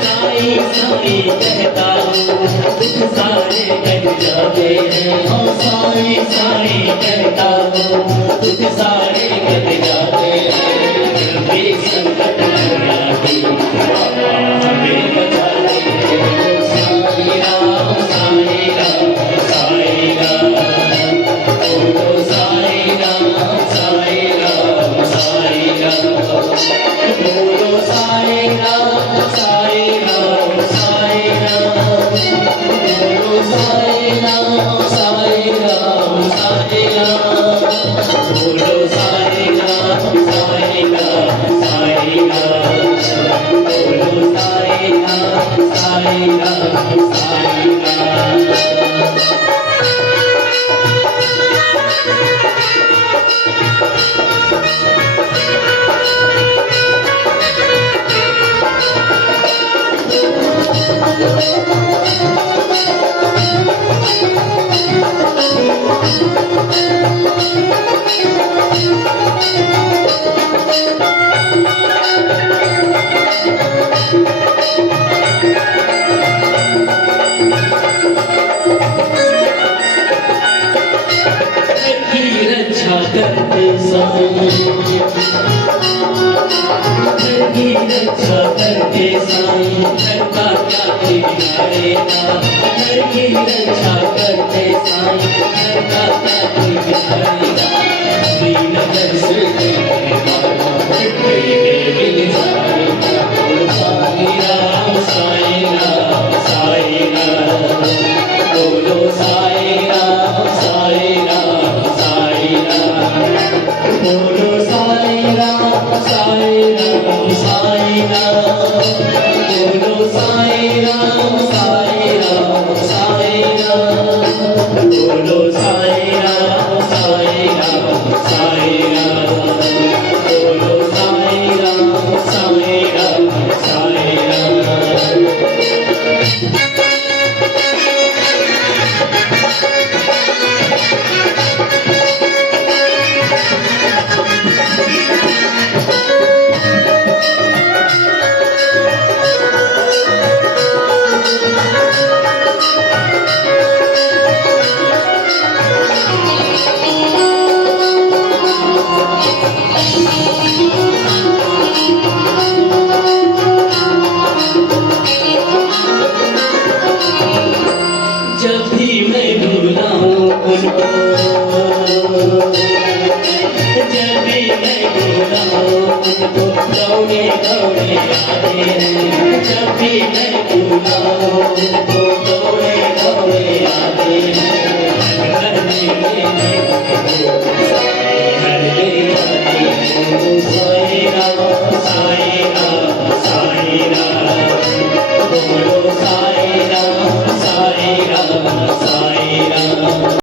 साई साई कहता हूँ दुख सारे कट जाते हैं। साई साई कहता हूँ दुख सारे कट जाते हैं। जब भी संकट आती बाबा हमें बचाते हैं। साई राम साई राम साई राम, बोलो साई राम साई राम साई राम, बोलो साई राम साई राम साई राम, बोलो साई राम साई राम साई राम, बोलो साई राम साई राम साई राम, बोलो साई राम साई राम साई राम। रक्षा करते समय रक्षा करते साईं करता क्या बिगाड़ेगा। घर की रक्षा करते साईं करता क्या बिगाड़ेगा। श्रीनगर से साई राम साई राम साई राम, बोलो साई राम साई राम साई राम, बोलो साई राम साई राम साई राम, बोलो साई राम साई राम साई राम, बोलो साई राम साई राम साई राम, बोलो साई राम साई राम साई राम। जब भी मैं बुलाऊं उनको, जब भी मैं बुलाऊं उनको दौड़े दौड़े आते हैं। जब भी मैं बुलाऊं उनको